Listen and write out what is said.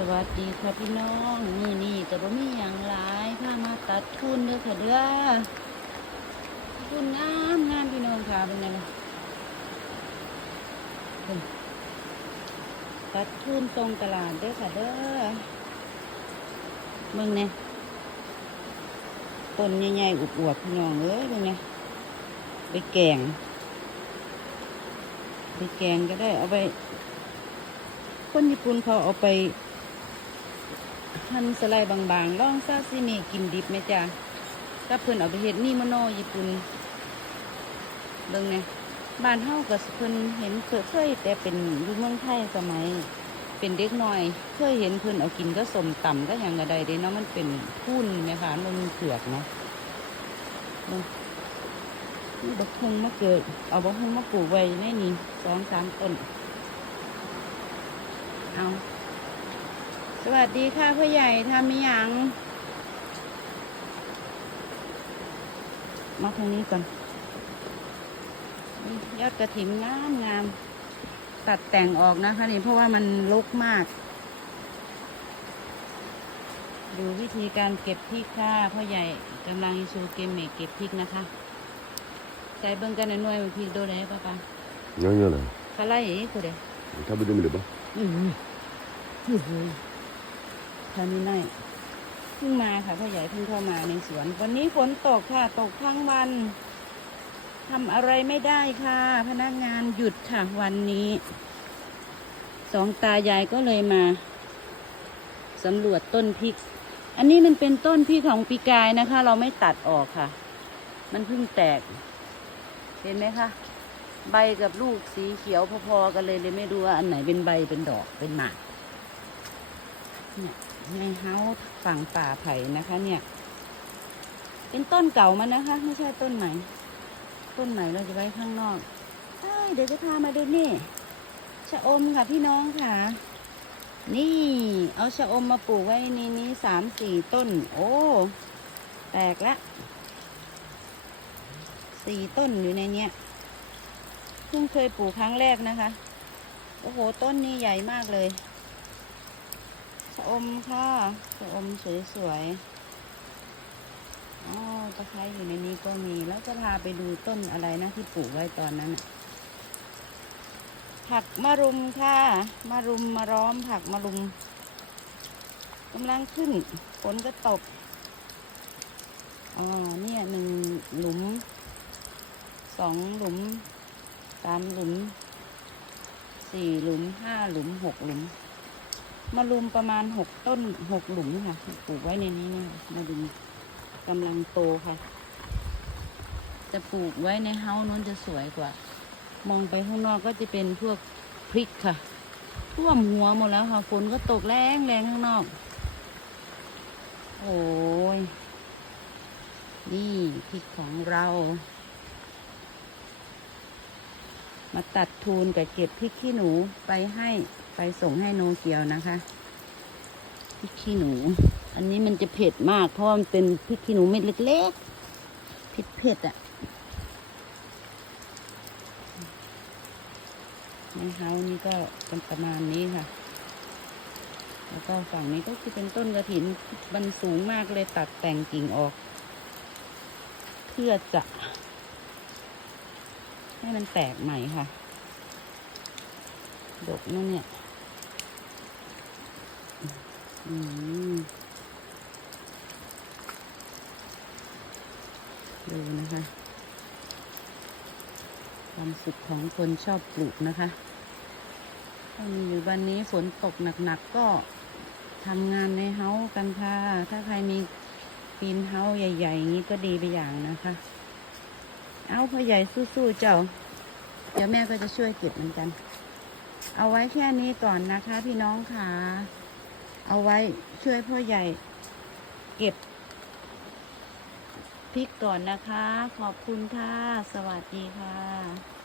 สวัสดีค่ะพี่น้องมือนี้แต่บ่มีอย่างหลายพามาตัดทุนเด้อค่ะเด้อทุนงามงามพี่น้องค่ะเป็นไงล่ะตัดทุนตรงตลาดเด้อค่ะเด้อมึงเนี่ยต้นใหญ่ๆอวบๆพี่น้องเอ้ยเป็นไงไปแกงไปแกงก็ได้เอาไป คนญี่ปุ่นเขาเอาไป หั่นสไลด์บางๆลองซาซิมิกินดิบไหมจ๊ะถ้าเพิ่นเอาไปเฮ็ดนี่มโนญี่ปุ่นเบิ่งไงบ้านเฮาก็เพิ่นเห็นเคยเคยแต่เป็นอยู่เมืองไทยสมัย เป็นเด็กน้อย เคยเห็นเพิ่นเอากินก็สมต่ำก็หยังกระไดเด้เนาะมันเป็นพุ่นไหมคะมันมีเผือกเนาะนี่บักฮุงมาเกิด เอาบักฮุงมาปลูกไว้ในนี่สองสามต้น เอา วัสดีค่ะพ่อใหญ่ทำมียังมาทางนี้ก่อนยอดกระถิ่นงามงามตัดแต่งออกนะคะนี่เพราะว่ามันลุกมาก ดูวิธีการเก็บพริกค่ะพ่อใหญ่กำลังชูเกมเมกเก็บพริกนะคะ ใส่เบิ้งกันหน่อยพริกโดนไหนป้าป้าเยอะๆเลยอะไรอีกคนเดียถ้าไปดูมีหรือเปล่าอืออือ นี่น่อยเพิ่งมาค่ะพ่อใหญ่เพิ่งเข้ามาในสวน วันนี้ฝนตกค่ะ ตกทั้งวันทำอะไรไม่ได้ค่ะ พนักงานหยุดค่ะ วันนี้สองตายายก็เลยมาสำรวจต้นพริก อันนี้มันเป็นต้นพริกของปีกายนะคะ เราไม่ตัดออกค่ะ มันเพิ่งแตก เห็นไหมคะใบกับลูกสีเขียวพอๆกันเลยเลยไม่รู้ว่าอันไหนเป็นใบเป็นดอกเป็นหมากเนี่ย ในเฮาฝั่งป่าไผ่นะคะ เนี่ย เป็นต้นเก่ามันนะคะ ไม่ใช่ต้นใหม่ ต้นใหม่เราจะไว้ข้างนอกเอเดี๋ยวจะพามาดูนี่ชะอมค่ะพี่น้องค่ะ นี่ เอาชะอมมาปลูกไว้ในนี้สามสี่ต้น โอ้ แตกละสี่ต้นอยู่ในเนี้ยเพิ่งเคยปลูกครั้งแรกนะคะ โอ้โห ต้นนี้ใหญ่มากเลย ชะอมค่ะชะอมสวยๆอ๋อตะไคร้อยู่ในนี้ก็มีแล้วจะพาไปดูต้นอะไรนะที่ปลูกไว้ตอนนั้น ผักมะรุมค่ะมะรุมมาร้อม ผักมะรุมกำลังขึ้นฝนก็ตกอ๋อเนี่ยหนึ่งหลุมสองหลุมสามหลุมสี่หลุมห้าหลุมหกหลุม มารุมประมาณหกต้นหกหลุมค่ะปลูกไว้ในนี้เนี่ยมารุมกำลังโตค่ะ จะปลูกไว้ในเฮ้านู้นจะสวยกว่า มองไปข้างนอกก็จะเป็นพวกพริกค่ะท่วมหัวหมดแล้วค่ะฝนก็ตกแรงแรงข้างนอก โอ้ยนี่พริกของเรา มาตัดทูนกับเก็บพริกขี้หนูไปให้ ไปส่งให้โนเกียวนะคะพริกขี้หนู อันนี้มันจะเผ็ดมาก เพราะมันเป็นพริกขี้หนูเม็ดเล็กๆเผ็ดเผ็ดอะ่ะในเฮานี่ก็เป็นประมาณนี้ค่ะ แล้วก็ฝั่งนี้ก็คือเป็นต้นกระถินมันสูงมากเลยตัดแต่งกิ่งออก เพื่อจะ ให้มันแตกใหม่ค่ะ ดกนั่นเนี่ย ดูนะคะ ความสุขของคนชอบปลูกนะคะถ้ามีอยู่วันนี้ฝนตกหนักๆก็ทำงานในเฮ้ากันค่ะ ถ้าใครมีปีนเฮ้าใหญ่ๆอย่างนี้ก็ดีไปอย่างนะคะ เอาพ่อใหญ่สู้ๆเจ้า เดี๋ยวแม่ก็จะช่วยเก็บเหมือนกัน เอาไว้แค่นี้ก่อนนะคะพี่น้องค่ะ เอาไว้ช่วยพ่อใหญ่เก็บพริกก่อนนะคะ ขอบคุณค่ะ สวัสดีค่ะ